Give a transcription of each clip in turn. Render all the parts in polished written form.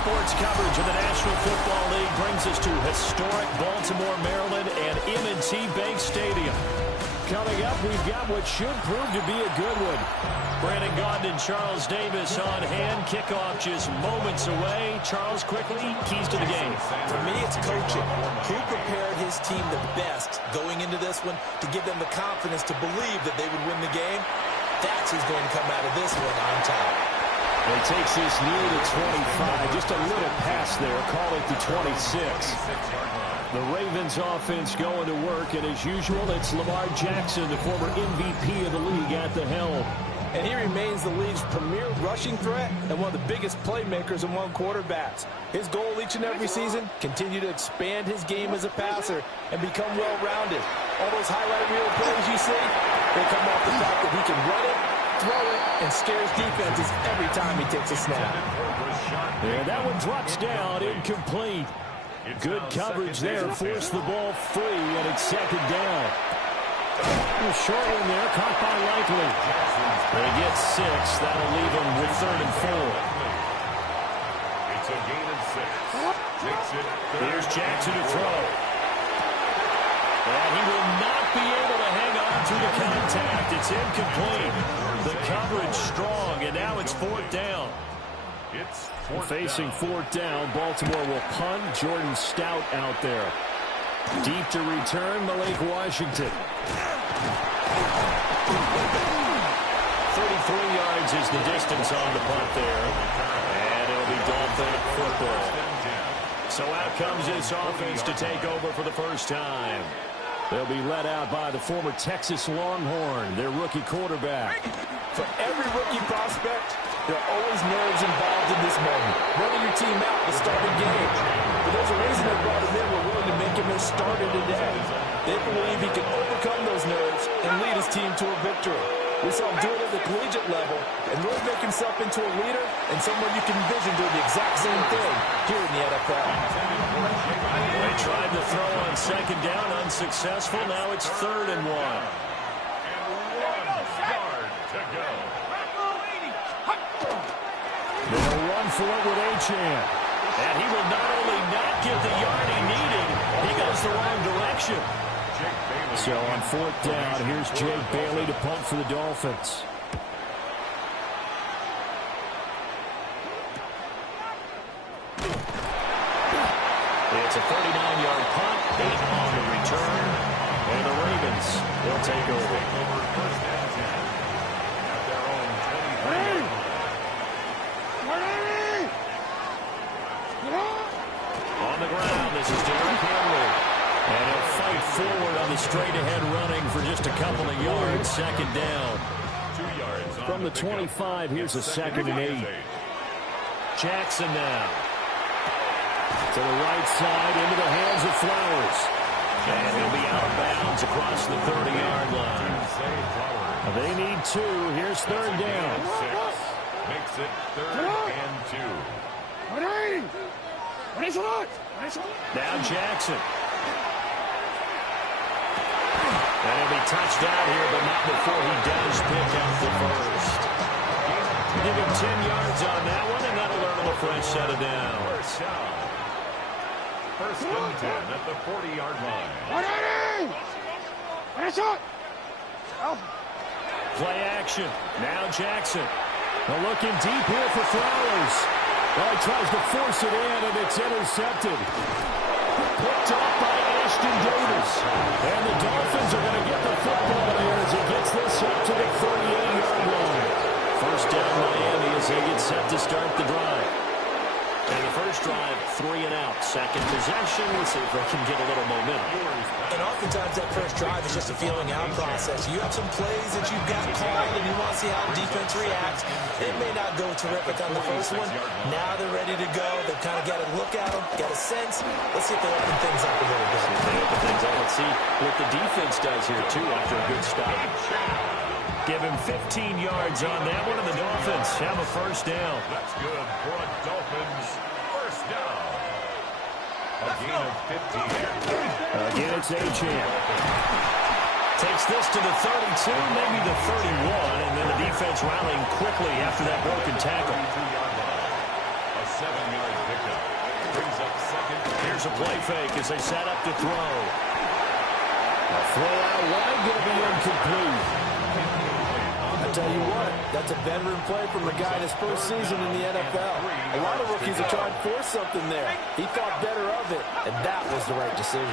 Sports coverage of the National Football League brings us to historic Baltimore, Maryland, and M&T Bank Stadium. Coming up, we've got what should prove to be a good one. Brandon Gaudin and Charles Davis on hand. Kickoff just moments away. Charles, quickly, keys to the game. For me, it's coaching. Who prepared his team the best going into this one to give them the confidence to believe that they would win the game? That's who's going to come out of this one on top. He takes this near the 25. Just a little pass there. Call it the 26. The Ravens offense going to work, and as usual, it's Lamar Jackson, the former MVP of the league, at the helm. And he remains the league's premier rushing threat and one of the biggest playmakers among quarterbacks. His goal each and every season, continue to expand his game as a passer and become well-rounded. All those highlight reel plays you see, they come off the fact that he can run it, throw it, and scares defenses every time he takes a snap. And that one drops down, incomplete. Good coverage there, forced the ball free, and it's second down. A short one there, caught by Likely. They get 6. That'll leave them with 3rd and 4. It's a gain of 6. Here's Jackson to throw. And he will not be able to hang on through the contact. It's incomplete. The coverage strong, and now it's 4th down. It's Facing 4th down, Baltimore will punt. Jordan Stout out there. Deep to return, Malik Washington. 33 yards is the distance on the punt there. And it'll be Dolphin football. So out comes this offense to take over for the first time. They'll be led out by the former Texas Longhorn, their rookie quarterback. For every rookie prospect, there are always nerves involved in this moment. Running your team out to start a game. But there's a reason they brought him in. We're willing to make him their starter today. They believe he can overcome those nerves and lead his team to a victory. We saw him do it at the collegiate level and really make himself into a leader and someone you can envision doing the exact same thing here in the NFL. They tried to throw on second down, unsuccessful. Now it's 3rd and 1. They'll run for it with Achane. And he will not only not get the yard he needed, he goes the wrong direction. So on 4th down, here's Jake Bailey to punt for the Dolphins. It's a 39-yard punt, 8 on the return. And the Ravens will take over. On the ground, this is Derrick Henry. And he'll fight forward on the straight-ahead running for just a couple of yards. Second down. 2 yards from the 25, here's a 2nd and 8. Jackson now. To the right side, into the hands of Flowers. And he'll be out of bounds across the 30-yard line. They need 2. Here's 3rd down. Makes it 3rd and 2. Now Jackson. And he'll be touched out here, but not before he does pick up the first. Give him 10 yards on that one, and that'll earn him a fresh set of downs. First and 10 at the 40-yard line. Play action. Now Jackson. They're looking deep here for Flowers. Well, he tries to force it in, and it's intercepted. Picked off by Ashton Davis. And the Dolphins are going to get the football here as he gets this up to the 38-yard line. First down Miami as they get set to start the drive. And the first drive, 3 and out. Second possession, let's see if they can get a little momentum. And oftentimes that first drive is just a feeling out process. You have some plays that you've got called and you want to see how the defense reacts. It may not go terrific on the first one. Now they're ready to go. They've kind of got a look at them, got a sense. Let's see if they open things up a little bit. See if they open things up. Let's see what the defense does here, too, after a good stop. Give him 15 yards on that one, and the Dolphins have a first down. That's good for a Dolphins first down. A gain of 15. Again, it's Achane. Takes this to the 32, maybe the 31, and then the defense rallying quickly after that broken tackle. A 7-yard pickup. Here's a play fake as they set up to throw. A throw out wide, going to be incomplete. I tell you what, that's a veteran play from a guy in his first season in the NFL. A lot of rookies are trying to force something there. He thought better of it, and that was the right decision.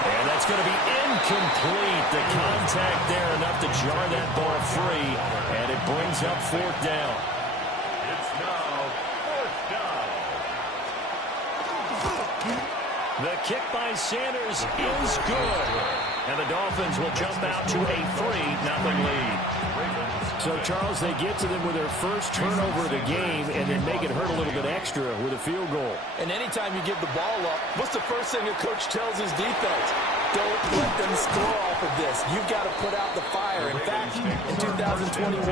And that's going to be incomplete. The contact there enough to jar that ball free, and it brings up fourth down. It's now fourth down. The kick by Sanders is good. And the Dolphins will jump out to a 3-0 lead. So, Charles, they get to them with their first turnover of the game and then make it hurt a little bit extra with a field goal. And anytime you give the ball up, what's the first thing a coach tells his defense? Don't let them score off of this. You've got to put out the fire. In fact, in 2021,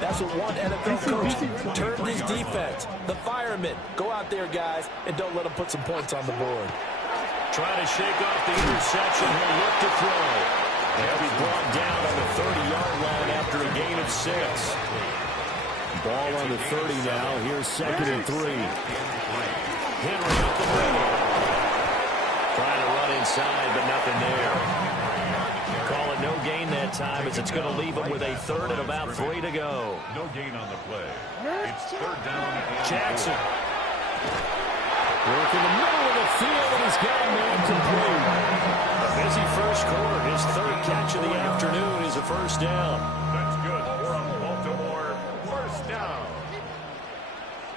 that's what one NFL coach turned his defense. The firemen. Go out there, guys, and don't let them put some points on the board. Trying to shake off the interception. He'll look to throw. They'll be brought down on the 30-yard line after a gain of 6. Ball on the 30 now. Here's 2nd and 3. Henry up the middle. Trying to run inside, but nothing there. Call it no gain that time as it's going to leave him with a 3rd and about 3 to go. No gain on the play. It's 3rd down. Jackson. Work in the middle of the field, and he's got a man complete. A busy first quarter. His 3rd catch of the afternoon is a first down. That's good for a Baltimore first down.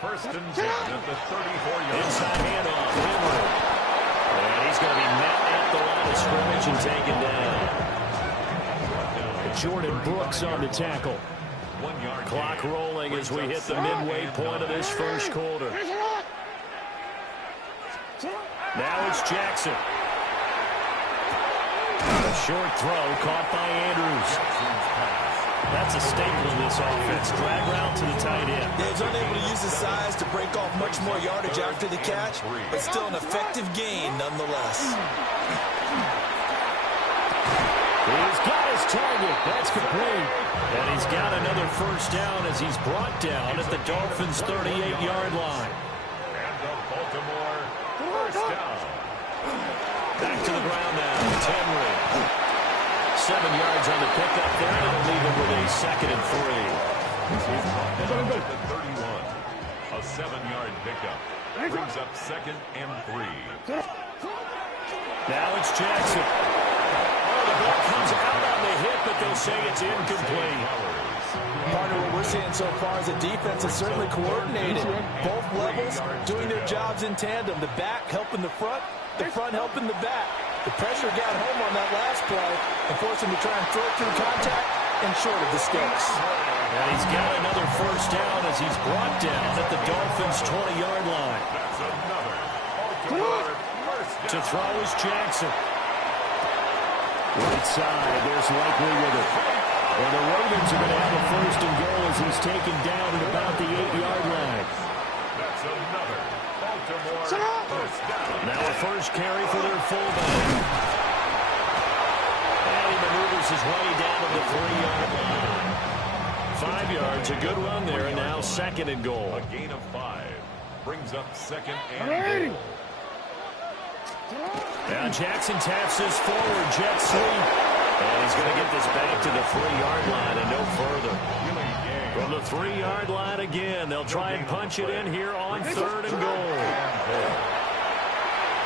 1st and 10 at the 34-yard. Inside handoff, Henry. And he's going to be met at the line of scrimmage and taken down. Jordan Brooks on the tackle. 1 yard. Clock rolling as we hit the midway point of this first quarter. Now it's Jackson. A short throw caught by Andrews. That's a staple in this offense. Drag route to the tight end. He's unable to use his size to break off much more yardage after the catch, but still an effective gain nonetheless. He's got his target. That's complete. And he's got another first down as he's brought down at the Dolphins' 38-yard line. And the Baltimore first down. Back to the ground now. It's Henry. 7 yards on the pickup there. It'll leave him with a 2nd and 3. At the 31. A 7-yard pickup. Brings up 2nd and 3. Now it's Jackson. Oh, the ball comes out on the hit, but they'll say it's incomplete. Partner, what we're seeing so far is the defense is certainly coordinated. Both levels doing their jobs in tandem. The back helping the front helping the back. The pressure got home on that last play and forced him to try and throw through contact and short of the sticks. And he's got another first down as he's brought down at the Dolphins' 20-yard line. That's another Baltimore first down. To throw is Jackson. Right side, there's Likely with it. And the Ravens are going to have a 1st and goal as he's taken down at about the 8-yard line. That's another Baltimore first down. Now a first carry for their fullback. And he maneuvers his way down to the 3-yard line. 5 yards, a good run there, and now 2nd and goal. A gain of 5 brings up 2nd and goal. Now Jackson taps this forward, jet sweep. And he's going to get this back to the 3-yard line and no further. From the 3-yard line again, they'll try and punch it in here on 3rd and goal.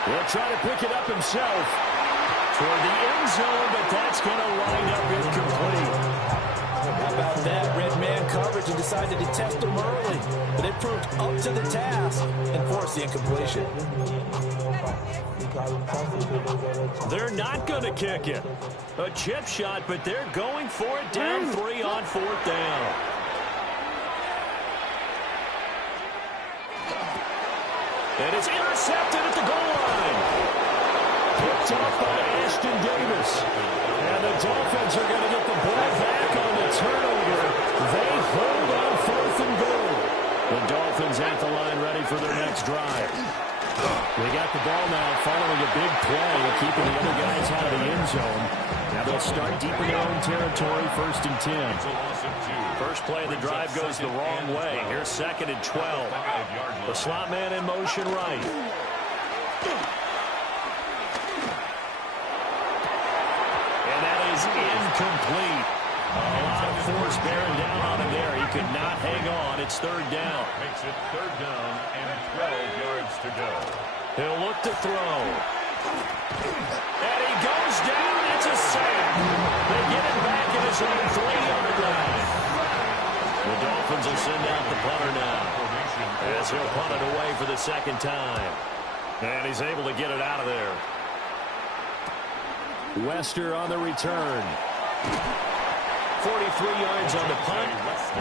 He'll try to pick it up himself toward the end zone, but that's going to wind up incomplete. How about that? Red man coverage and decided to test them early. But it proved up to the task and forced the incompletion. They're not going to kick it. A chip shot, but they're going for it down 3 on 4th down. And it's intercepted at the goal line. Picked up by Ashton Davis. And the Dolphins are going to get the ball back on the turnover. They hold on 4th and goal. The Dolphins at the line ready for their next drive. They got the ball now following a big play, keeping the other guys out of the end zone. Now they'll start deep in their own territory, 1st and 10. First play of the drive goes the wrong way. Here's 2nd and 12. The slot man in motion right. And that is incomplete. A lot of force bearing down on him there. He could not hang on. It's 3rd down. Makes it 3rd down and 12 yards to go. He'll look to throw. And he goes down. It's a sack. They get him back at his own 3-yard line. The Dolphins will send out the punter now, as he'll punt it away for the 2nd time. And he's able to get it out of there. Wester on the return. 43 yards on the punt,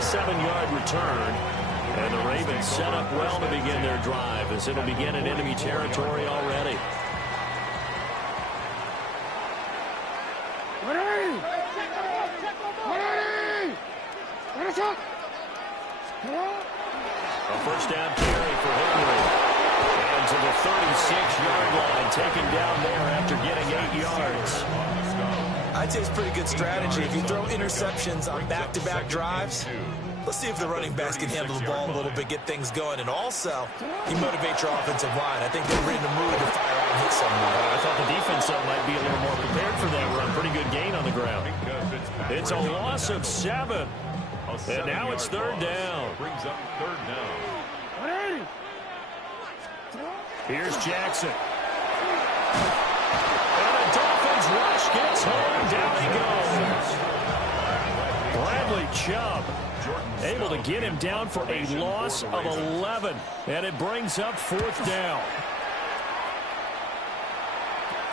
7-yard return. And the Ravens set up well to begin their drive, as it'll begin in enemy territory already. A 1st down carry for Henry. And to the 36-yard line, taken down there after getting 8 yards. I'd say it's pretty good strategy. If you throw interceptions on back-to-back drives, let's see if the running backs can handle the ball a little bit, get things going. And also, you motivate your offensive line. I think they're in the mood to fire out and hit someone. I thought the defense might be a little more prepared for that run. Pretty good gain on the ground. It's a loss of 7. And now it's 3rd down. Brings up 3rd down. Here's Jackson. And the Dolphins rush gets home. Down he goes. Bradley Chubb able to get him down for a loss of 11. And it brings up 4th down.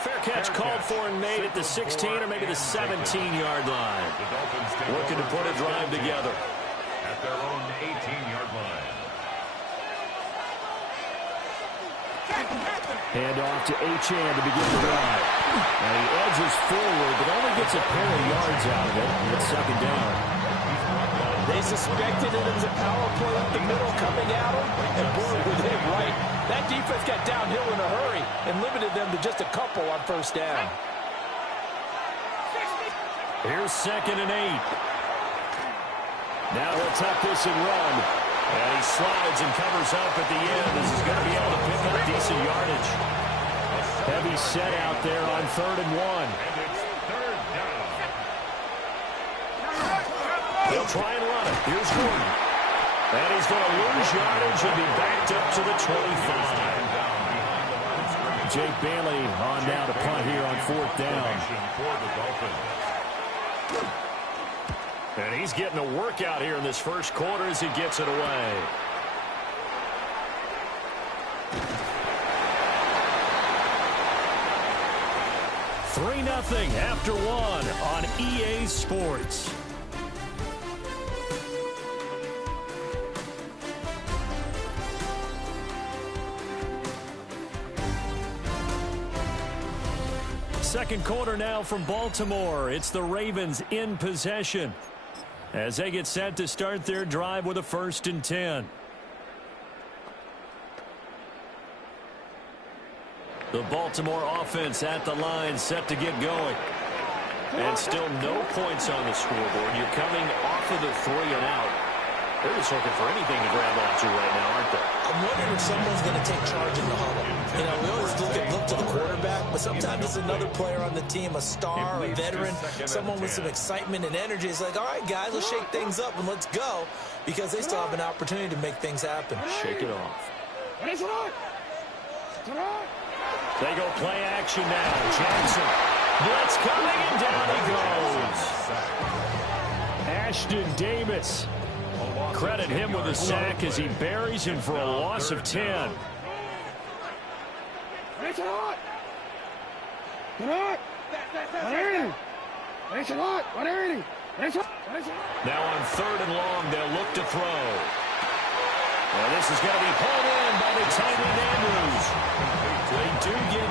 Fair catch called for and made at the 16 or maybe the 17-yard line. Looking to put a drive together. At their own 18-yard line. Hand off to Achane to begin the drive. And he edges forward, but only gets a pair of yards out of it. It's 2nd down. They suspected it as a power play up the middle coming at them, and boy, were they right. That defense got downhill in a hurry and limited them to just a couple on 1st down. Here's 2nd and 8. Now he'll tuck this and run. And he slides and covers up at the end. This is going to be able to pick up decent yardage. Heavy set out there on 3rd and 1. And it's 3rd down. They'll try and run it. Here's Gordon. And he's going to lose yardage and be backed up to the 25. Jake Bailey on now to punt here on 4th down. For the Dolphins. And he's getting a workout here in this 1st quarter as he gets it away. Three 3-0 after 1 on EA Sports. Second quarter now from Baltimore. It's the Ravens in possession as they get set to start their drive with a 1st and 10. The Baltimore offense at the line, set to get going. And still no points on the scoreboard. You're coming off of the 3 and out. They're just looking for anything to grab onto right now, aren't they? I'm wondering if someone's going to take charge in the huddle. You know, we always look to the quarterback, but sometimes it's another player on the team, a star, a veteran, someone with some excitement and energy. It's like, all right, guys, let's shake things up and let's go, because they still have an opportunity to make things happen. Shake it off. They go play action now. Jackson. Blitz coming, and down he goes. Ashton Davis. Credit him with a sack as he buries him for a loss of 10. Now on 3rd and long, they'll look to throw. Well, this is going to be pulled in by the tight end Andrews. They do get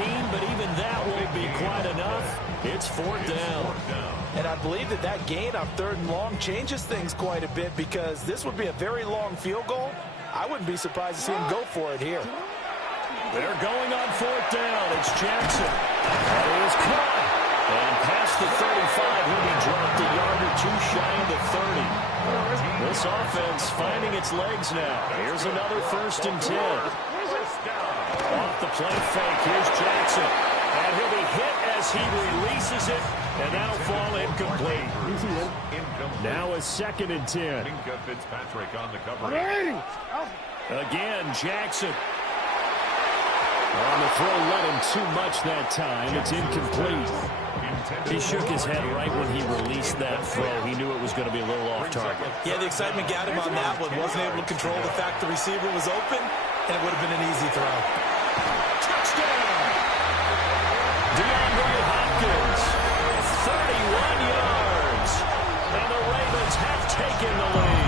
18, but even that won't be quite enough. It's 4th down. And I believe that gain on 3rd and long changes things quite a bit, because this would be a very long field goal. I wouldn't be surprised to see him go for it here. They're going on 4th down. It's Jackson. And he is caught. And past the Dolphins now. Here's another 1st and 10. Off the play fake. Here's Jackson. And he'll be hit as he releases it. And that'll fall incomplete. Now a 2nd and 10. Fitzpatrick on the cover. Again, Jackson. On the throw, let him too much that time. It's incomplete. He shook his head right when he released that throw. He knew it was going to be a little off target. Yeah, the excitement got him on that one. Wasn't able to control the fact the receiver was open, and it would have been an easy throw. Touchdown! DeAndre Hopkins, 31 yards. And the Ravens have taken the lead.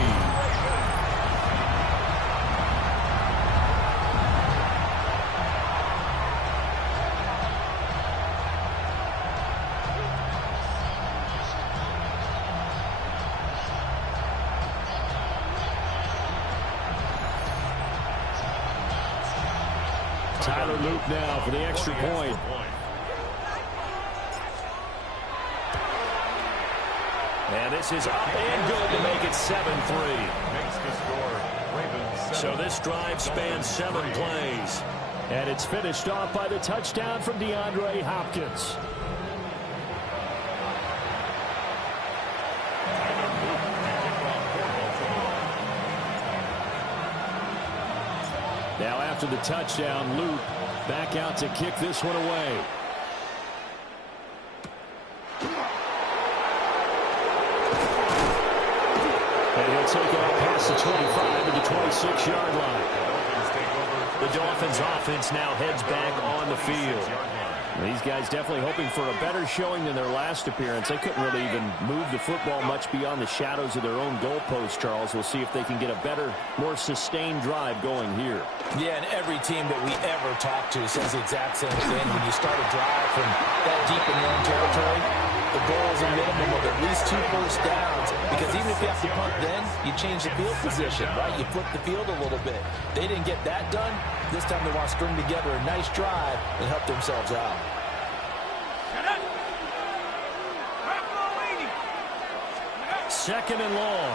Tyler Loop now for the extra point. And this is up and good to make it 7-3. So this drive spans 7 plays. And it's finished off by the touchdown from DeAndre Hopkins. Now after the touchdown, Luke back out to kick this one away. And he'll take it up past the 25 to the 26-yard line. The Dolphins offense now heads back on the field. These guys definitely hoping for a better showing than their last appearance. They couldn't really even move the football much beyond the shadows of their own goalpost, Charles. We'll see if they can get a better, more sustained drive going here. Yeah, and every team that we ever talk to says the exact same thing. When you start a drive from that deep in your own territory, the goal is a minimum of at least 2 first downs, because even if you have to punt then, you change the field position, right? You flip the field a little bit. They didn't get that done. This time they want to string together a nice drive and help themselves out. 2nd and long.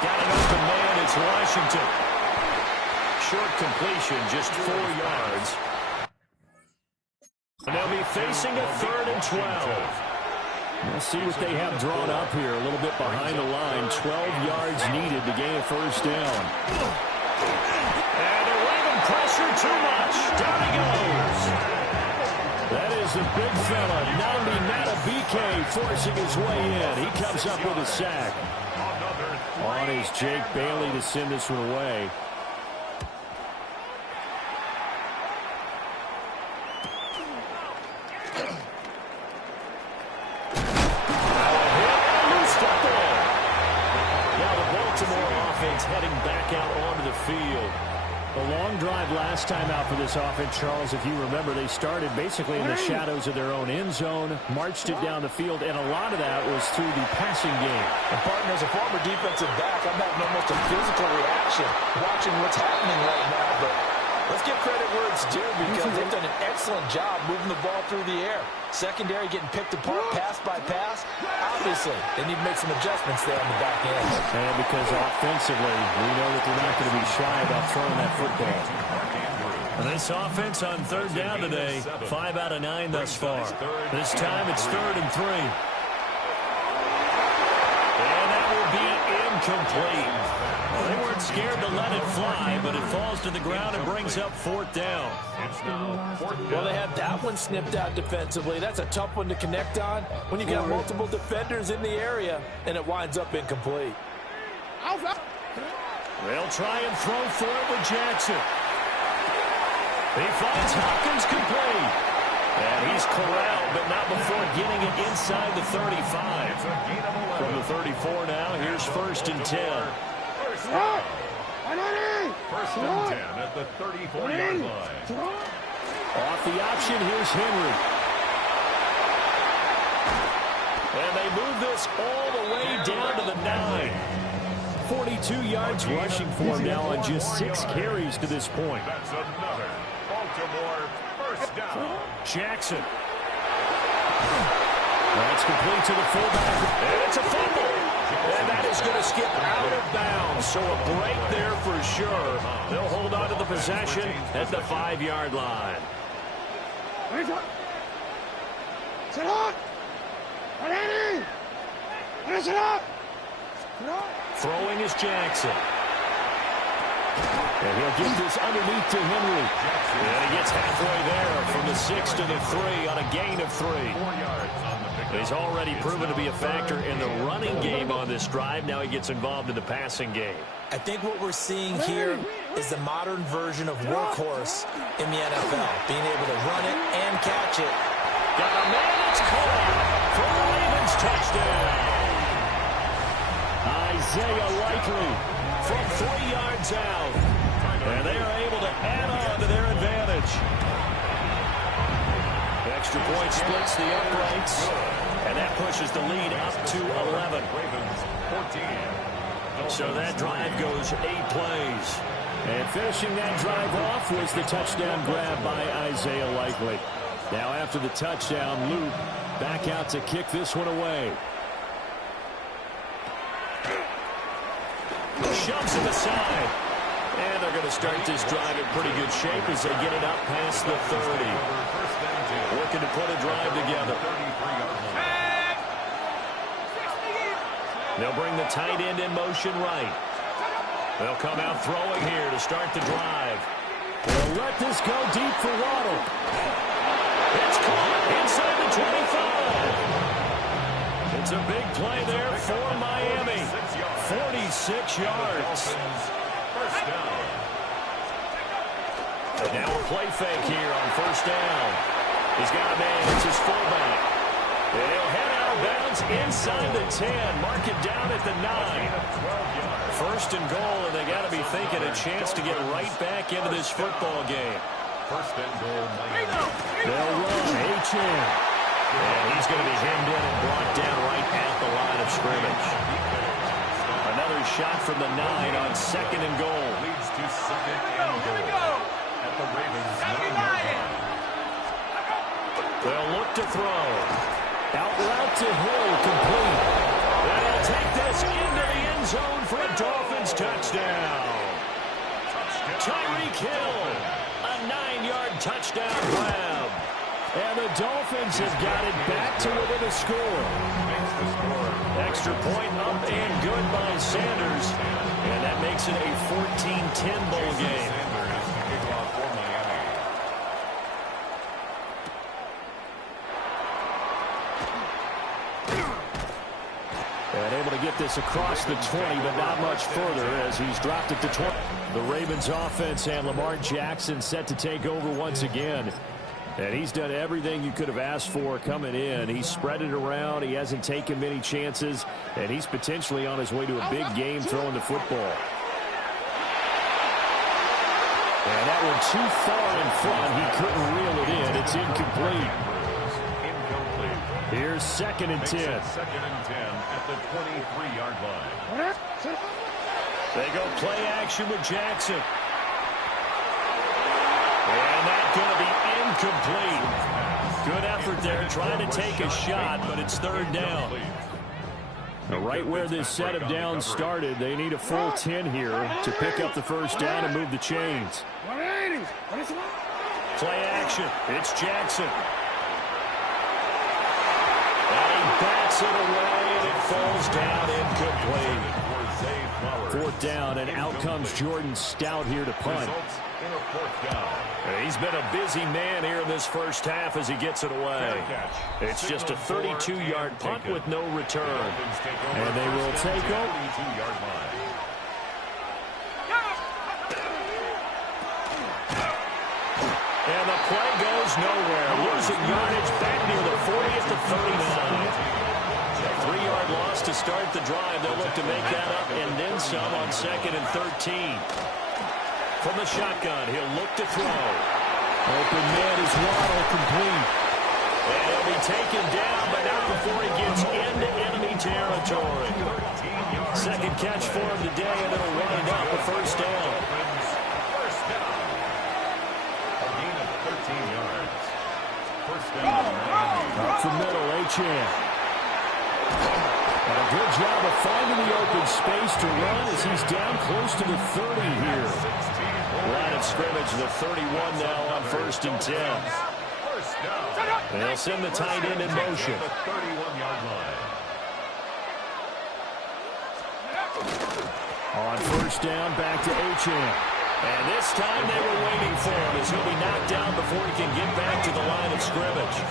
Got an open man. It's Washington. Short completion, just 4 yards. And they'll be facing a 3rd and 12. We'll see what they have drawn up here. A little bit behind the line. 12 yards needed to gain a 1st down. And they're waving pressure too much. Down he goes. That is the big fella, Nambi Matabike, forcing his way in. He comes up with a sack. On is Jake Bailey to send this one away. Heading back out onto the field. A long drive last time out for this offense, Charles. If you remember, they started basically in the shadows of their own end zone, marched it down the field, and a lot of that was through the passing game. And partner, as a former defensive back, I'm having almost a physical reaction watching what's happening right now. But let's give credit where it's due, because they've done an excellent job moving the ball through the air. Secondary getting picked apart pass by pass. Obviously, they need to make some adjustments there on the back end. And because offensively, we know that they're not going to be shy about throwing that football. And this offense on 3rd down today, 5 out of 9 thus far. This time it's 3rd and 3. And that will be incomplete. Well, they weren't scared to let it fly, but it falls to the ground and brings up 4th down. Well, they had that one snipped out defensively. That's a tough one to connect on when you've got multiple defenders in the area, and it winds up incomplete. They'll try and throw for it with Jackson. He finds Hopkins complete. And he's corralled, but not before getting it inside the 35. From the 34 now, here's 1st and 10. First and 10 at the 34-yard line. Off the option, here's Henry. And they move this all the way down to the 9. 42 yards rushing for him now on just 6 carries to this point. That's another Baltimore first down. Jackson. That's complete to the fullback. And it's a fumble. And that is going to skip out of bounds. So a break there for sure. They'll hold on to the possession at the 5-yard line. Throwing is Jackson. And he'll get this underneath to Henry. And he gets halfway there from the 6 to the 3 on a gain of 3. He's already proven to be a factor in the running game on this drive. Now he gets involved in the passing game. I think what we're seeing here is the modern version of workhorse in the NFL, being able to run it and catch it. Got a man that's caught for the Ravens touchdown. Isaiah Likely From 3 yards out. And they are able to add on to their advantage. Extra point splits the uprights. And that pushes the lead up to 11. So that drive goes 8 plays. And finishing that drive off was the touchdown grab by Isaiah Likely. Now after the touchdown, Luke back out to kick this one away. Shoves it aside. And they're going to start this drive in pretty good shape as they get it up past the 30. Looking to put a drive together. They'll bring the tight end in motion right. They'll come out throwing here to start the drive. They'll let this go deep for Waddle. It's caught inside the 25. It's a big play there for Miami. 46 yards. First down. Now a play fake here on first down. He's got a man. It's his fullback. And he'll head out of bounds inside the 10. Mark it down at the 9. First and goal, and they got to be thinking a chance to get right back into this football game. First and goal, Miami. They'll run H.M. And he's going to be hemmed in and brought down right at the line of scrimmage. Another shot from the 9 on second and goal. Leads to second and goal at the Ravens' 9-yard line. They'll look to throw. Out route to Hill, complete. And he'll take this into the end zone for a Dolphins touchdown. Tyreek Hill, a 9-yard touchdown grab. And the Dolphins have got it back to within a score. Extra point up and good by Sanders. And that makes it a 14-10 bowl game. And able to get this across the 20, but not much further as he's dropped it to 20. The Ravens offense and Lamar Jackson set to take over once again. And he's done everything you could have asked for coming in. He's spread it around. He hasn't taken many chances. And he's potentially on his way to a big game throwing the football. And that one too far in front. He couldn't reel it in. It's incomplete. Here's second and 10. Second and 10 at the 23-yard line. They go play action with Jackson. And that's going to be incomplete. Good effort there, trying to take a shot, but it's third down. Now, right where this set of downs started, they need a full 10 here to pick up the first down and move the chains. Play action. It's Jackson. And he bats it away, and it falls down incomplete. Fourth down, and out comes Jordan Stout here to punt. He's been a busy man here in this first half as he gets it away. It's just a 32-yard punt with no return. And they will take over. And the play goes nowhere. Losing yardage back near the 40 at the 39. 3-yard loss to start the drive. They'll look to make that up and then some on second and 13. From the shotgun, he'll look to throw. Open man is Waddle, complete. And he'll be taken down, but not before he gets into enemy territory. Second catch for him today, and it'll wind up a first down. A gain of 13 yards. First down, Miami. Up the middle, H.M. And Good job of finding the open space to run as he's down close to the 30 here. Line of scrimmage, the 31 now on 1st and 10. They'll send the tight end in motion. On 1st down, back to Achane. And this time they were waiting for him as he'll be knocked down before he can get back to the line of scrimmage.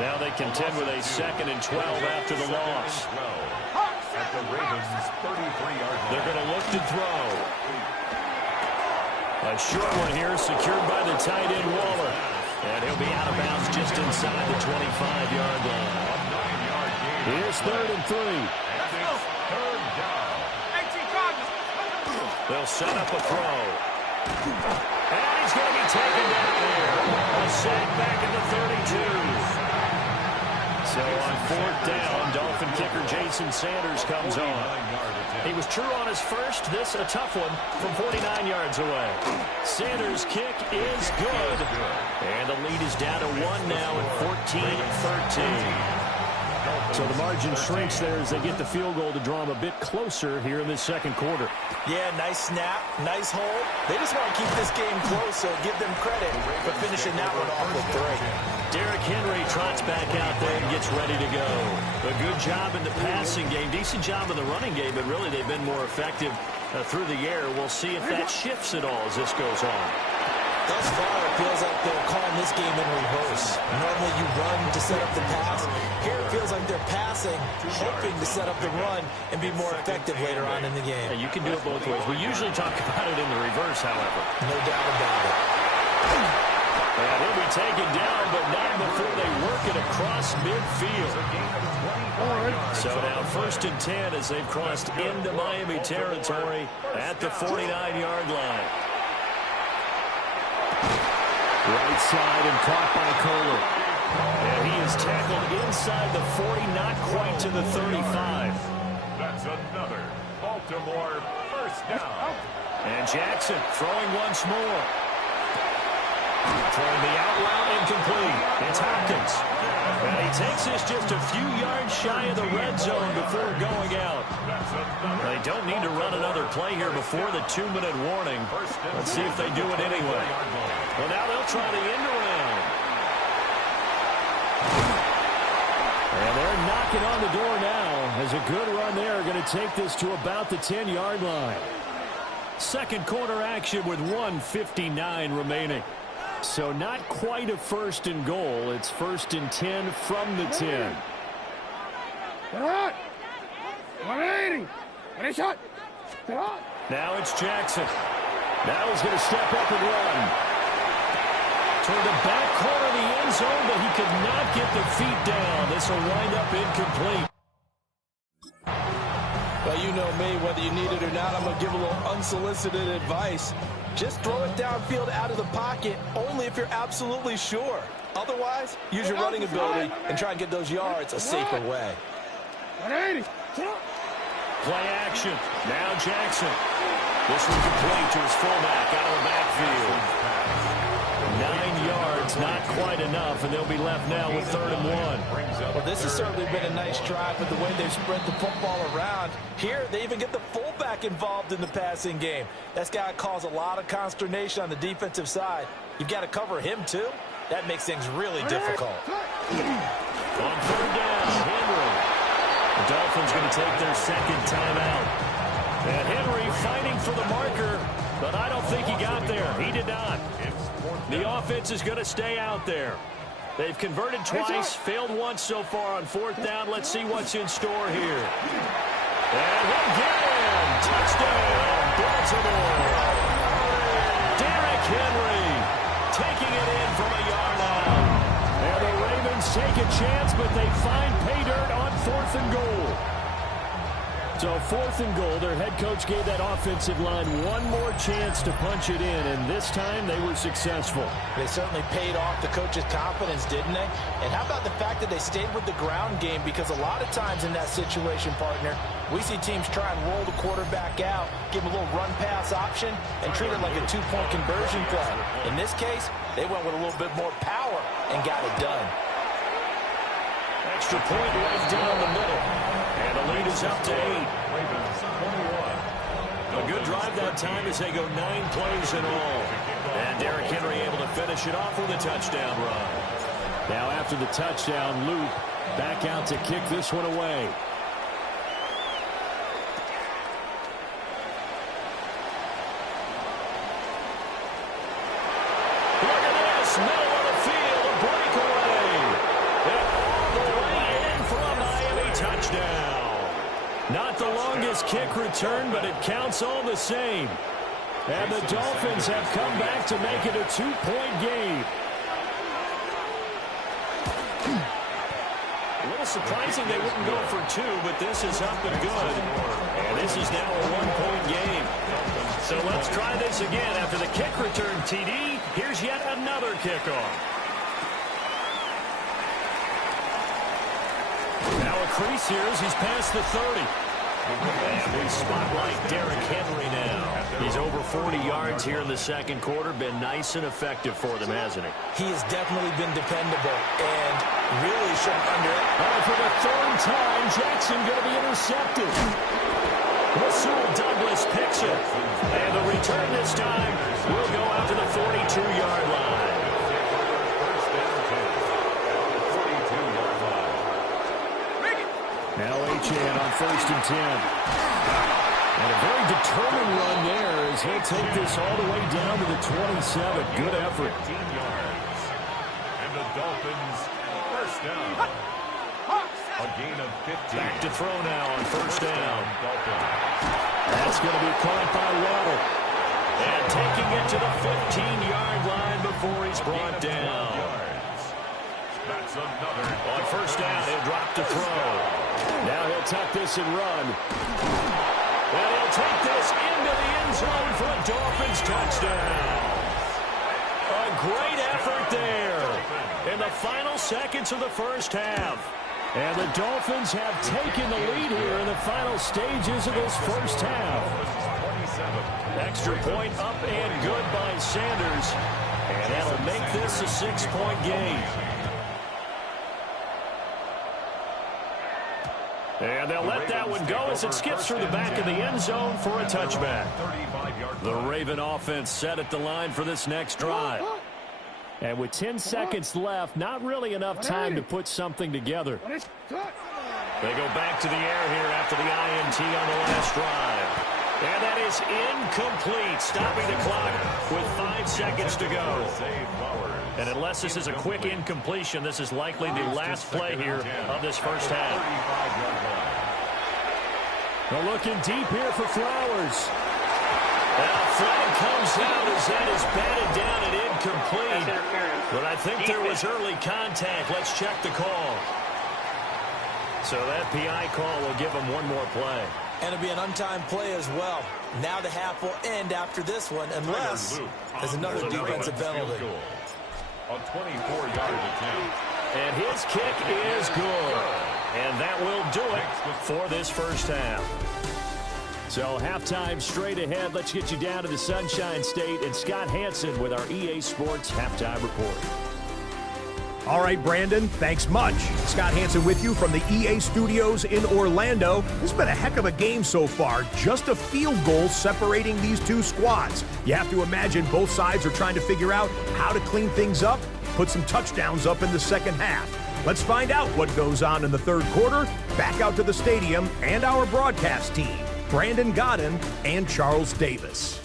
Now they contend with a 2nd and 12 after the loss. They're going to look to throw. A short one here secured by the tight end Waller. And he'll be out of bounds just inside the 25-yard line. Here's 3rd and 3. They'll set up a throw. And he's going to be taken down here. A sack back in the 32. So on 4th down, Dolphin kicker Jason Sanders comes on. He was true on his first. This a tough one from 49 yards away. Sanders' kick is good. And the lead is down to 1 now at 14-13. So the margin shrinks there as they get the field goal to draw them a bit closer here in this 2nd quarter. Yeah, nice snap, nice hold. They just want to keep this game close, so give them credit for finishing that one off with 3. Derrick Henry trots back out there and gets ready to go. A good job in the passing game, decent job in the running game, but really they've been more effective through the air. We'll see if that shifts at all as this goes on. Thus far, it feels like they're calling this game in reverse. Normally you run to set up the pass. Here it feels like they're passing, hoping to set up the run and be more effective later on in the game. Yeah, you can do it both ways. We usually talk about it in the reverse, however. No doubt about it. And he'll be taken down, but not before they work it across midfield. So now 1st and 10 as they've crossed into Miami territory at the 49-yard line. Right side and caught by Kohler. And he is tackled inside the 40, not quite to the 35. That's another Baltimore 1st down. And Jackson throwing once more. Throwing the out route incomplete. It's Hopkins. And he takes this just a few yards shy of the red zone before going out. They don't need to run another play here before the 2-minute warning. Let's see if they do it anyway. Well, now they'll try the end around. And they're knocking on the door now as a good run there. Going to take this to about the 10-yard line. 2nd quarter action with 1:59 remaining. So not quite a 1st and goal. It's 1st and 10 from the 10. Now it's Jackson. Now he's going to step up and run. Toward the back corner of the end zone, but he could not get the feet down. This will wind up incomplete. Well, you know me, whether you need it or not, I'm going to give a little unsolicited advice. Just throw it downfield out of the pocket only if you're absolutely sure. Otherwise, use your running ability and try and get those yards a safer way. Play action. Now Jackson. This one complete to his fullback out of the backfield. 9 yards, not quite enough, and they'll be left now with 3rd and 1. Well, this has certainly been a nice drive with the way they've spread the football around. Here, they even get the fullback involved in the passing game. That's got to cause a lot of consternation on the defensive side. You've got to cover him, too. That makes things really difficult. On 3rd down, Henry. The Dolphins going to take their 2nd timeout. And Henry fighting for the marker, but I don't think he got there. He did not. The offense is going to stay out there. They've converted twice, failed once so far on 4th down. Let's see what's in store here. And he'll get in. Touchdown, Baltimore. Derrick Henry taking it in from a yard out. And the Ravens take a chance, but they find pay dirt on 4th and goal. So 4th and goal, their head coach gave that offensive line one more chance to punch it in, and this time they were successful. They certainly paid off the coach's confidence, didn't they? And how about the fact that they stayed with the ground game? Because a lot of times in that situation, partner, we see teams try and roll the quarterback out, give him a little run-pass option, and treat it like a 2-point conversion play. In this case, they went with a little bit more power and got it done. Extra point right down the middle. And the lead is up to 8. Ravens 21. A good drive that time as they go 9 plays in all. And Derrick Henry able to finish it off with a touchdown run. Now after the touchdown loop, back out to kick this one away. Look at this, middle of the field, a breakaway. And all the way in for a Miami touchdown. Not the longest kick return, but it counts all the same. And the Dolphins have come back to make it a 2-point game. A little surprising they wouldn't go for 2, but this is up and good. And this is now a 1-point game. So let's try this again. After the kick return, TD, here's yet another kickoff. Now a crease here as he's past the 30. And we spotlight Derrick Henry now. He's over 40 yards here in the second quarter. Been nice and effective for them, hasn't he? He has definitely been dependable and really shouldn't For the third time, Jackson going to be intercepted. Rasul Douglas picks it. And the return this time will go out to the 42-yard line. Now Achane on 1st and 10. And a very determined run there as he'll take this all the way down to the 27. Good effort. 15 yards. And the Dolphins first down. A gain of 15. Back to throw now on first down. That's going to be caught by Waddle. And taking it to the 15-yard line before he's brought down. That's another. On first down, he'll drop to throw. Now he'll tuck this and run. And he'll take this into the end zone for a Dolphins touchdown. A great effort there in the final seconds of the first half. And the Dolphins have taken the lead here in the final stages of this first half. Extra point up and good by Sanders. And that'll make this a 6-point game. And they'll let that one go as it skips through the back of the end zone for a touchback. The Raven offense set at the line for this next drive. And with 10 seconds left, not really enough time to put something together. They go back to the air here after the INT on the last drive. And that is incomplete, stopping the clock with 5 seconds to go. And unless this is a quick incompletion, this is likely the last play here of this first half. They're looking deep here for Flowers. Now a flag comes out as that is batted down and incomplete. But I think there was early contact. Let's check the call. So that PI call will give them one more play. And it'll be an untimed play as well. Now the half will end after this one unless there's another defensive penalty. A 24-yard attempt. And his kick is good. And that will do it for this first half. So halftime straight ahead. Let's get you down to the Sunshine State and Scott Hansen with our EA Sports Halftime Report. All right, Brandon, thanks much. Scott Hansen with you from the EA Studios in Orlando. This has been a heck of a game so far. Just a field goal separating these two squads. You have to imagine both sides are trying to figure out how to clean things up, put some touchdowns up in the second half. Let's find out what goes on in the third quarter. Back out to the stadium and our broadcast team, Brandon Godden and Charles Davis.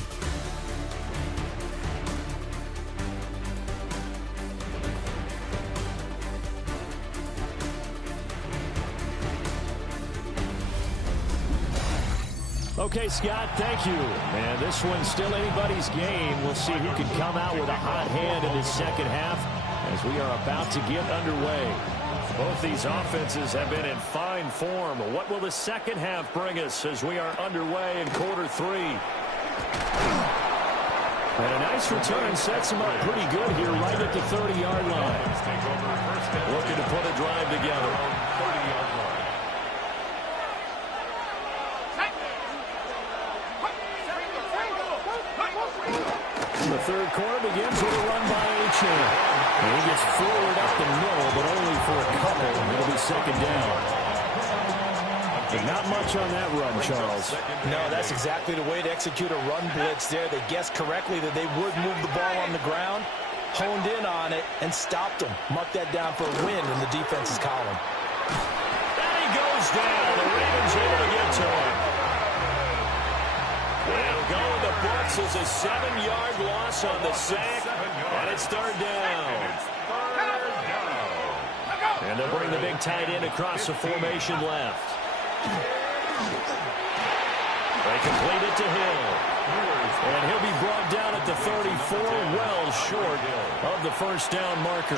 Okay, Scott, thank you. And this one's still anybody's game. We'll see who can come out with a hot hand in this second half as we are about to get underway. Both these offenses have been in fine form. What will the second half bring us as we are underway in quarter three? And a nice return sets them up pretty good here right at the 30-yard line. Looking to put a drive together. 30-yard line. The third quarter begins with a run by Achane. And he gets forward up the middle, but only for a couple. It'll be second down. But not much on that run, Charles. No, that's exactly the way to execute a run blitz there. They guessed correctly that they would move the ball on the ground, honed in on it, and stopped them. Mark that down for a win in the defense's column. And he goes down. The Ravens able to get to him. They'll go in the books as a 7-yard loss on the sack, and it's third down. And they'll bring the big tight end across the formation left. They complete it to Hill. And he'll be brought down at the 34, well short of the first down marker.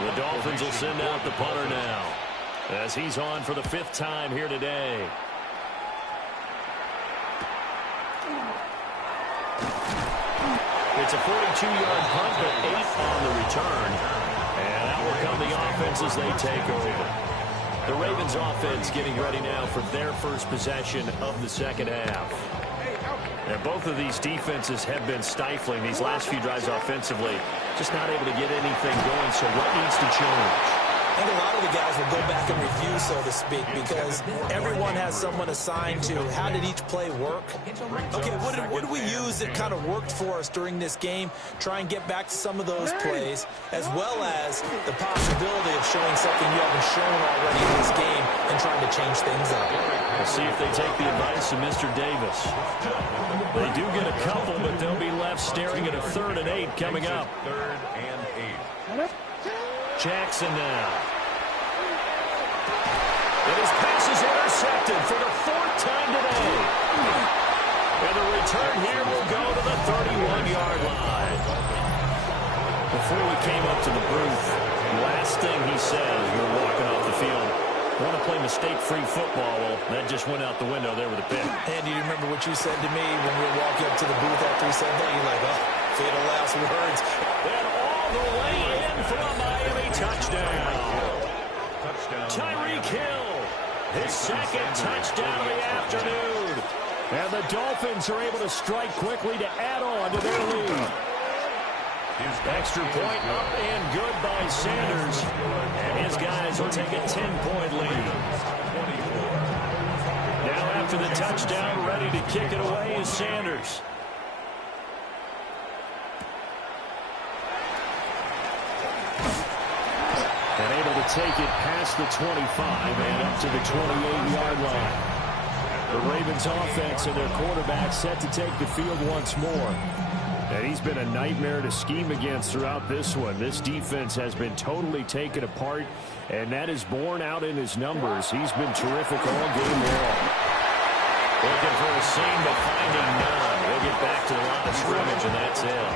The Dolphins will send out the punter now, as he's on for the 5th time here today. It's a 42-yard punt, but 8 on the return. And out will come the offense as they take over. The Ravens offense getting ready now for their first possession of the second half. And both of these defenses have been stifling these last few drives offensively. Just not able to get anything going, so what needs to change? I think a lot of the guys will go back and review, so to speak, because everyone has someone assigned to how did each play work. Okay, what did we use that kind of worked for us during this game? Try and get back to some of those plays, as well as the possibility of showing something you haven't shown already in this game and trying to change things up. We'll see if they take the advice of Mr. Davis. They do get a couple, but they'll be left staring at a 3rd and 8 coming up. 3rd and 8. Jackson now. And his pass is intercepted for the 4th time today. And the return here will go to the 31-yard line. Before we came up to the booth, last thing he said as we were walking off the field, want to play mistake-free football. Well, that just went out the window there with a pick. And do you remember what you said to me when we were walking up to the booth after he said that? You're like, oh, fatal last words. And all the way in for a Miami touchdown. Tyreek Hill, his 2nd touchdown of the afternoon. And the Dolphins are able to strike quickly to add on to their lead. Extra point up and good by Sanders. And his guys will take a 10-point lead. Now after the touchdown, ready to kick it away is Sanders. And able to take it past the 25 and up to the 28-yard line. The Ravens offense and their quarterback set to take the field once more. And he's been a nightmare to scheme against throughout this one. This defense has been totally taken apart, and that is borne out in his numbers. He's been terrific all game long. Looking for a seam, but finding none. We'll get back to the line of scrimmage, and that's it.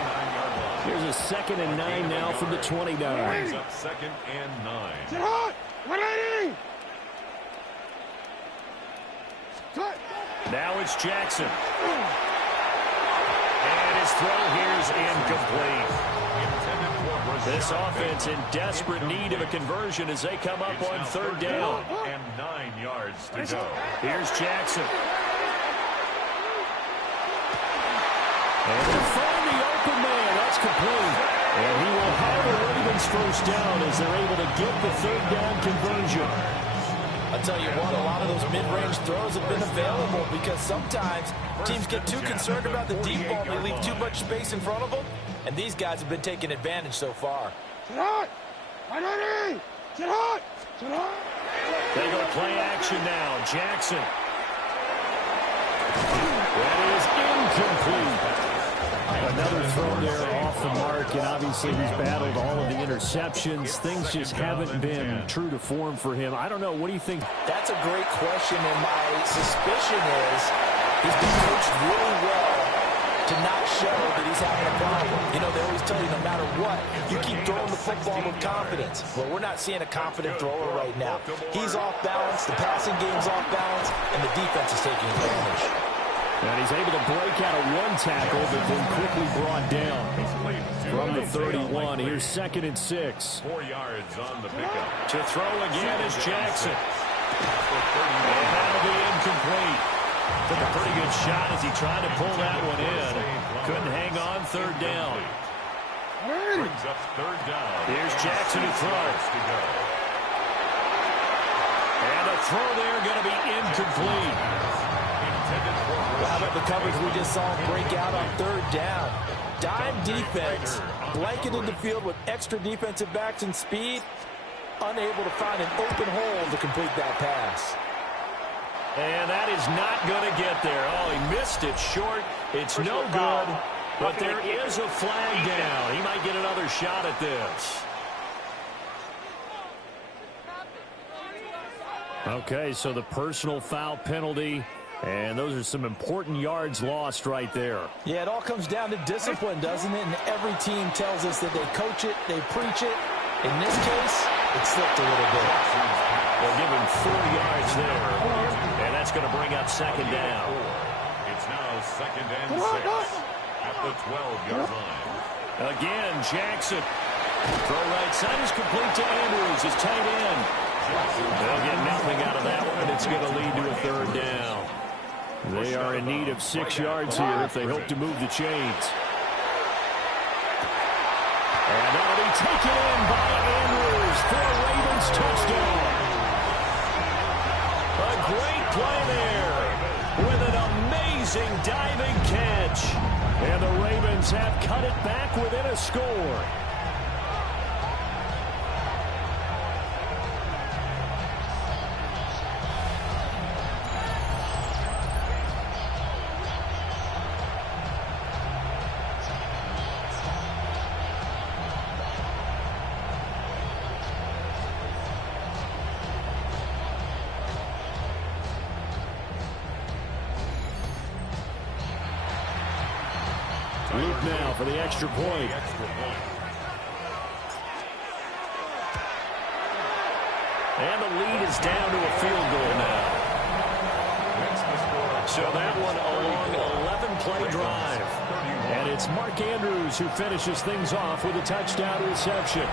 Here's a 2nd and 9 now from the 29. Brings up 2nd and 9. Get hot! 180! Now it's Jackson. And his throw here is incomplete. This offense in desperate need of a conversion as they come up on 3rd down. And 9 yards to go. Here's Jackson. And they'll find the open man. That's complete. And he will have the Ravens first down as they're able to get the 3rd down conversion. I'll tell you what, a lot of those mid-range throws have been available because sometimes teams get too concerned about the deep ball. They leave too much space in front of them, and these guys have been taking advantage so far. Get hot! 180! Get hot! Get hot! They go play action now. Jackson. That is incomplete. Another throw there off the mark, and obviously he's battled all of the interceptions. Things just haven't been true to form for him. I don't know. What do you think? That's a great question, and my suspicion is he's been coached really well to not show that he's having a problem. You know, they always tell you no matter what, you keep throwing the football with confidence. Well, we're not seeing a confident thrower right now. He's off balance, the passing game's off balance, and the defense is taking advantage. And he's able to break out of one tackle, but then quickly brought down from the 31. Here's 2nd and 6. 4 yards on the pickup. To throw again is Jackson. And that'll be incomplete. Took a pretty good shot as he tried to pull that one in. Couldn't hang on. 3rd down. Brings up 3rd down. Here's Jackson who throws. To go. And the throw there going to be incomplete. Well, how about the coverage we just saw break out on third down? Dime defense, blanketed the field with extra defensive backs and speed, unable to find an open hole to complete that pass. And that is not going to get there. Oh, he missed it short. It's no good, but there is a flag down. He might get another shot at this. Okay, so the personal foul penalty, and those are some important yards lost right there. Yeah, it all comes down to discipline, doesn't it? And every team tells us that they coach it, they preach it. In this case, it slipped a little bit. They'll give him 4 yards there, and that's going to bring up second down. It's now 2nd and 6 at the 12-yard line. Again, Jackson. Throw right side is complete to Andrews, his tight end. They'll get nothing out of that one, and it's going to lead to a third down. They are in need of 6 yards here if they hope to move the chains. And that'll be taken in by Andrews for a Ravens touchdown. A great play there with an amazing diving catch. And the Ravens have cut it back within a score. Luke now for the extra point. And the lead is down to a field goal now. So that one a long 11-play drive. And it's Mark Andrews who finishes things off with a touchdown reception.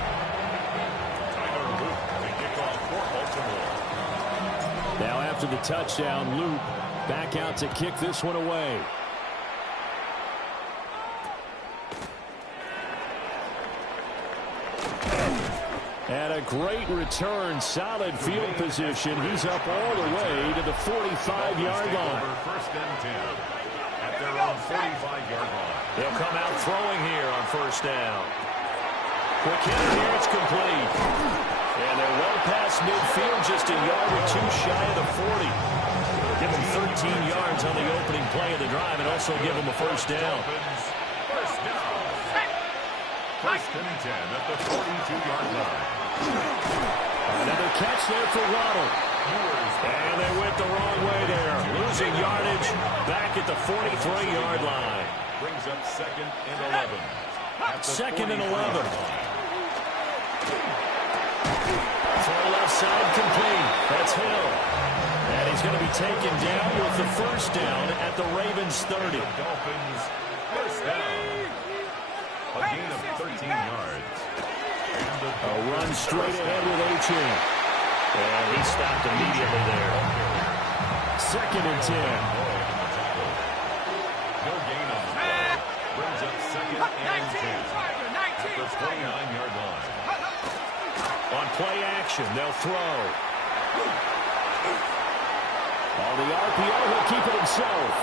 Now after the touchdown, Luke back out to kick this one away. And a great return, solid field position. He's up all the way to the 45-yard line. First and 10 at their own 45-yard line. They'll come out throwing here on first down. Quick hit here, it's complete. And they're well past midfield, just a yard or two shy of the 40. Give them 13 yards on the opening play of the drive and also give them a first down. First down. First and 10 at the 42-yard line. Another catch there for Waddle. And they went the wrong way there. Losing yardage back at the 43-yard line. Brings up 2nd and 11. Second and 11. Throw left side complete. That's Hill. And he's going to be taken down with the first down at the Ravens 30. Dolphins first down. A gain of 13 yards. A run straight ahead with Achane. And he stopped immediately there. Second and 10. No gain on the play. Brings up 2nd and 10 at the 29-yard line. On play action, they'll throw. On the RPO, he'll keep it himself.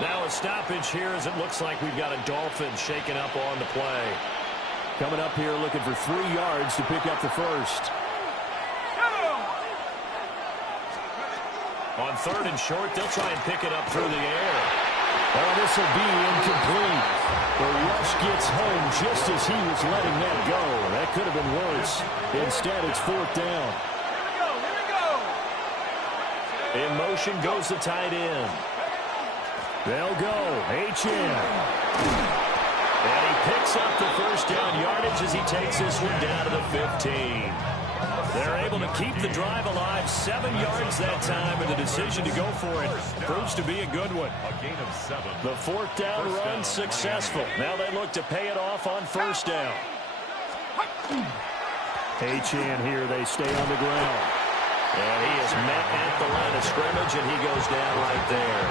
Now a stoppage here as it looks like we've got a Dolphin shaken up on the play. Coming up here looking for 3 yards to pick up the first. On third and short, they'll try and pick it up through the air. Oh, this will be incomplete. The rush gets home just as he was letting that go. That could have been worse. Instead, it's fourth down. In motion goes the tight end. They'll go. Achane. And he picks up the first down yardage as he takes this one down to the 15. They're able to keep the drive alive. 7 yards that time, and the decision to go for it proves to be a good one. A gain of 7. The fourth down run successful. Now they look to pay it off on first down. Achane here, they stay on the ground. And he is met at the line of scrimmage, and he goes down right there.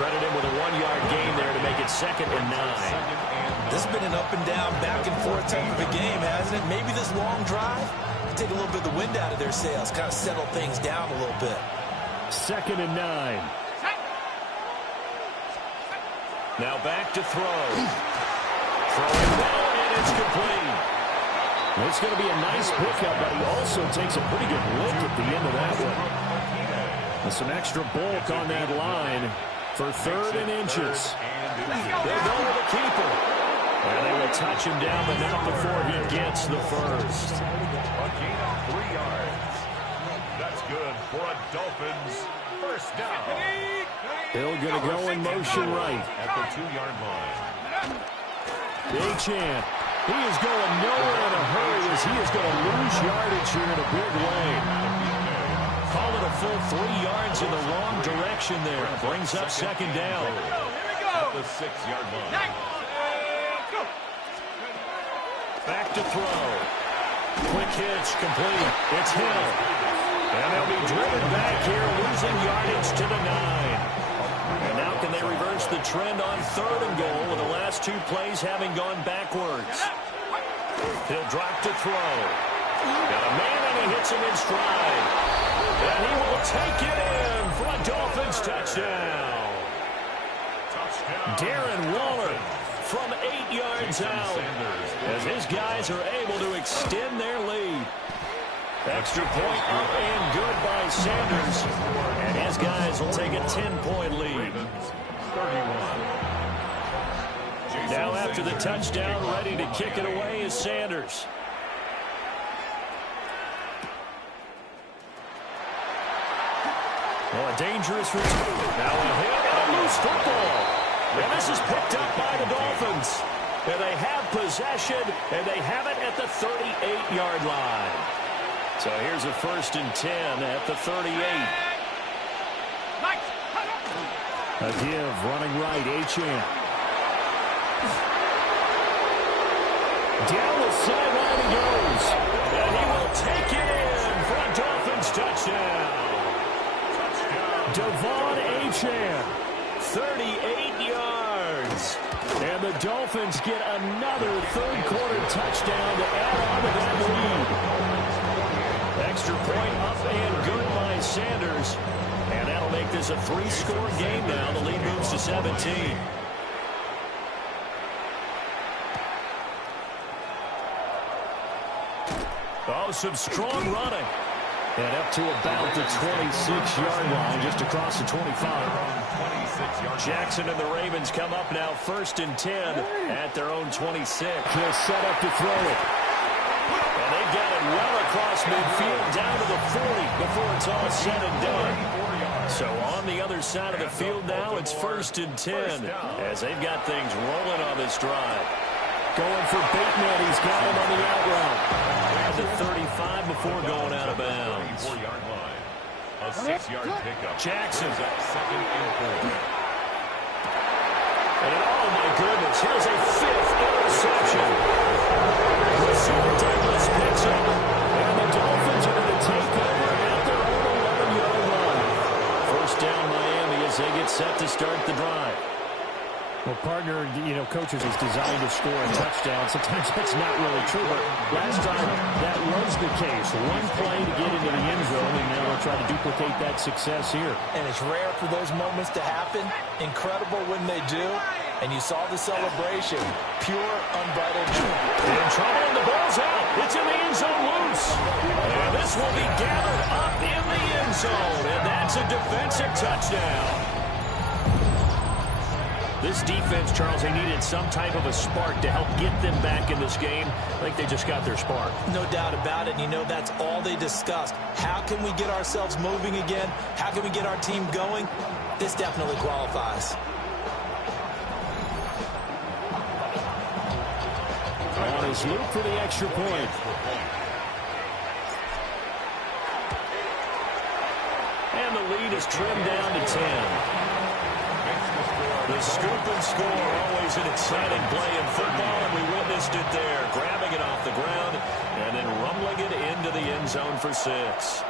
Credit him with a 1-yard gain there to make it 2nd and 9. This has been an up and down, back and forth type of a game, hasn't it? Maybe this long drive to take a little bit of the wind out of their sails, kind of settle things down a little bit. 2nd and 9. Now back to throw. Throwing down, and it's complete. It's going to be a nice pickup, but he also takes a pretty good lift at the end of that one. With some extra bulk on that line for 3rd and inches. They'll go with the keeper. And they will touch him down, but not before he gets the first. A gain of 3 yards. That's good for a Dolphins first down. Hill going to go in motion right. At the 2-yard line. Achane. He is going nowhere in a hurry as he is going to lose yardage here in a big way. Call it a full 3 yards in the wrong direction there. Brings up 2nd down. At the 6-yard line. Back to throw. Quick hitch, complete. It's Hill. And they'll be driven back here, losing yardage to the 9. And now can they reverse the trend on 3rd and goal with the last 2 plays having gone backwards? He'll drop to throw. Got a man and he hits him in stride. And he will take it in for a Dolphins touchdown. Darren Waller from 8 yards out as his guys are able to extend their lead. Extra point up and good by Sanders. And his guys will take a 10-point lead. Now after the touchdown, ready to kick it away is Sanders. Oh, a dangerous return. Now a hit and a loose football. And this is picked up by the Dolphins. And they have possession, and they have it at the 38-yard line. So here's a 1st and 10 at the 38. A give, running right, Achane. Down the sideline he goes. And he will take it in for a Dolphins touchdown. Devon Achane, 38 yards. And the Dolphins get another 3rd-quarter touchdown to add on to that lead. Extra point up and good by Sanders. And that'll make this a 3-score game now. The lead moves to 17. Oh, some strong running. And up to about the 26-yard line, just across the 25. Jackson and the Ravens come up now 1st and 10 at their own 26. He'll set up to throw it. And they've got it well across midfield down to the 40 before it's all said and done. So on the other side of the field now, it's 1st and 10 as they've got things rolling on this drive. Going for Bateman. He's got him on the out route. At the 35 before going out of bounds. 4-yard line. A 6-yard pickup. Jackson. 2nd and 4. And oh my goodness, here's a 5th interception. Rashawn Douglas picks up. And the Dolphins are going to take over at their own 11-yard line. 1st down Miami as they get set to start the drive. Well, partner, you know, coaches is designed to score a touchdown. Sometimes that's not really true, but last time that was the case. One play to get into the end zone, and now they'll try to duplicate that success here. And it's rare for those moments to happen. Incredible when they do. And you saw the celebration. Pure, unbridled joy. In trouble, and the ball's out. It's in the end zone loose. And this will be gathered up in the end zone. And that's a defensive touchdown. This defense, Charles, they needed some type of a spark to help get them back in this game. I think they just got their spark. No doubt about it. And you know, that's all they discussed. How can we get ourselves moving again? How can we get our team going? This definitely qualifies. On his loop for the extra point. And the lead is trimmed down to 10. The scoop and score, always an exciting play in football, and we witnessed it there, grabbing it off the ground and then rumbling it into the end zone for 6.